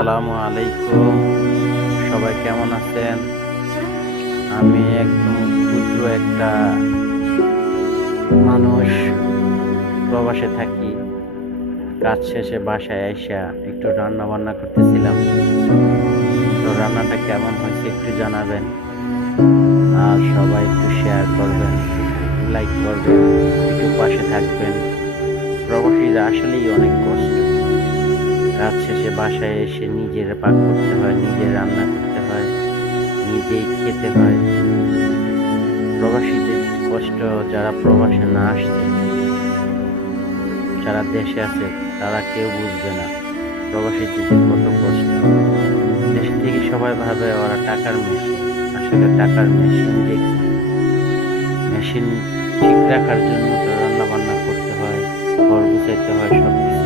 আসসালামু আলাইকুম। সবাই কেমন আছেন? আমি একদম ক্ষুদ্র একটা মানুষ, প্রবাসে থাকি। কাজ শেষে বাসায় আইসা একটু রান্না বান্না করতেছিলাম। তো রান্নাটা কেমন হয়েছে একটু জানাবেন। আর সবাই একটু শেয়ার করবেন, লাইক করবেন, একটু পাশে থাকবেন। প্রবাসীরা আসলেই অনেক কষ্ট। কাজ শেষে বাসায় এসে নিজের পাক করতে হয়, নিজে রান্না করতে হয়, নিজেই খেতে হয়। প্রবাসীদের কষ্ট যারা প্রবাসে না আসছে, যারা দেশে আছে তারা কেউ বুঝবে না প্রবাসীদের যে কত কষ্ট। দেশে থেকে সবাই ভাবে ওরা টাকার মেশিন। আসলে টাকার মেশিন যে কি? মেশিন ঠিক রাখার জন্য তো রান্না বান্না করতে হয়, ঘর গুছাইতে হয়, সবকিছু